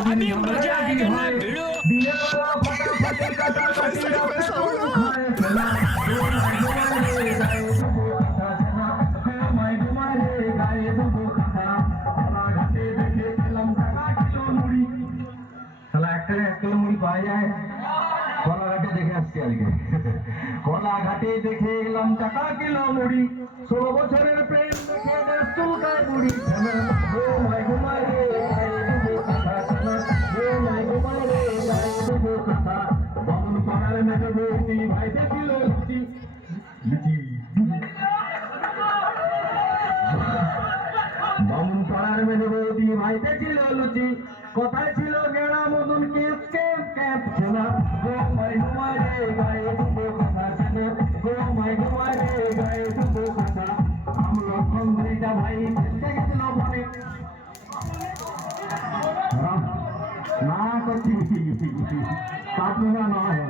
अभी मजा आएगा ना भिड़ो। কলাঘাটে দেখে এলাম টাকা কিলো মুড়ি 16 বছরের প্রেম দেখে দেশ চুলকায় বুড়ি ঘুমায় ঘুমায় রে গায়ে দেবো কথা ঘুমায় ঘুমায় রে গায়ে দেবো কথা বামন পাড়ার মেঘে বৌদি ভাইতে ছিল লুচি লুচি বামন পাড়ার মেঘে বৌদি ভাইতে ছিল লুচি কোথায় ছিল গেড়া মদন কেপ কেপ কেপ শোনা ঘুমায় ঘুমায় রে গায়ে দেবো কথা ঘুমায় ঘুমায় রে গায়ে দেবো কথা আমরা সুন্দরীটা ভাই দেখেছিল বনে না করছি আপনারা নয়